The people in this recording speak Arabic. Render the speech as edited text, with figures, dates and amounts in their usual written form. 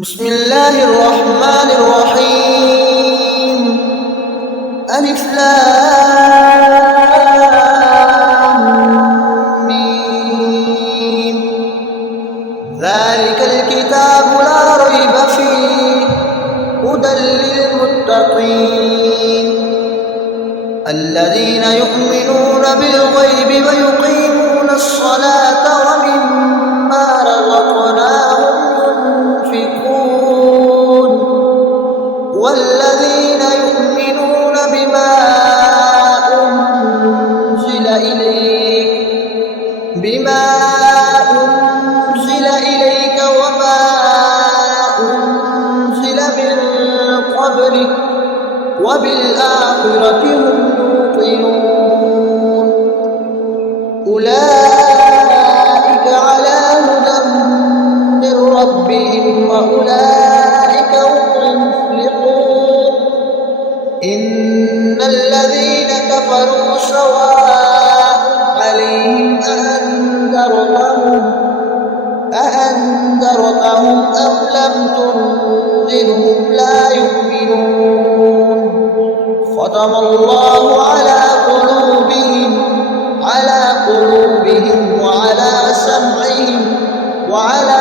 بسم الله الرحمن الرحيم. ألف لام ميم. ذلك الكتاب لا ريب فيه هدى للمتقين الذين يؤمنون بالغيب ويقيمون الصلاة ومما رزقناهم ينفقون والذين يؤمنون بما أنزل إليك وما أنزل من قبلك وبالآخرة هم يوقنون أولئك على هدى من ربهم وأولئك هم المفلحون. إن الذين كفروا سواء عليهم أأنذرتهم أم لم تنذرهم لا يؤمنون. ختم الله على قلوبهم وعلى سمعهم وعلى